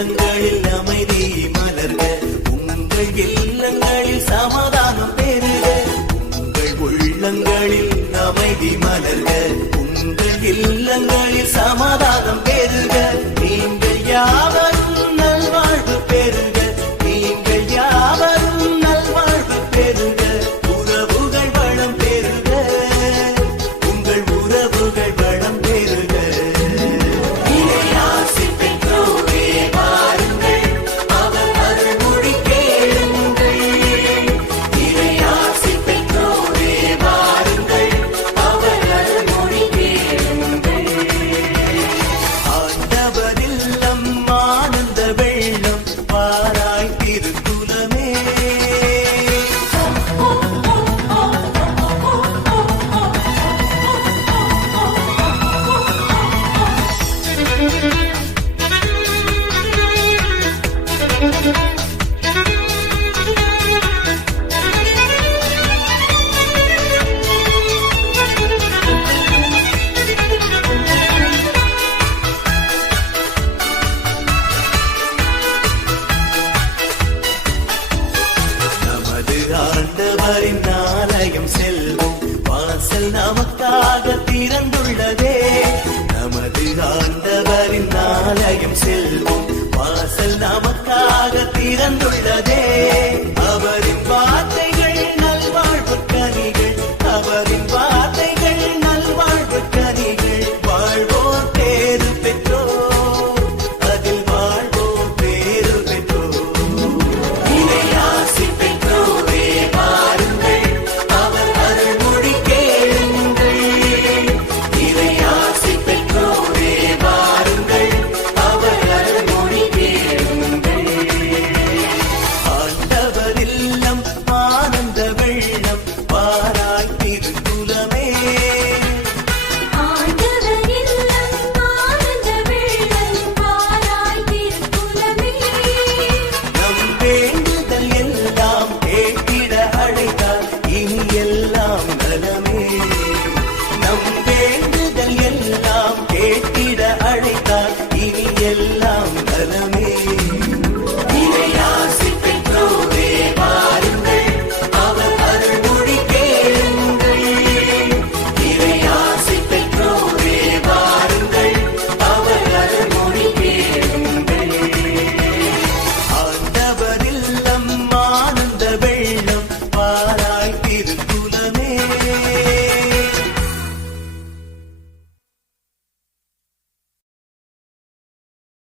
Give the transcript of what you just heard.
உள்ளங்களில் அமைதி மலர்க. உங்கள் இல்லங்களில் சமாதானம் பெறுக. உங்கள் உள்ளங்களில் அமைதி மலர்க. உங்கள் இல்லங்களில் சமாதானம் பெறுக. ஆலயம் செல்வோம். வாசல் நமக்காக திறந்துள்ளதே. நமது ஆண்டவரின் ஆலயம் செல்வோம். வாசல் நமக்காக திறந்து life, it.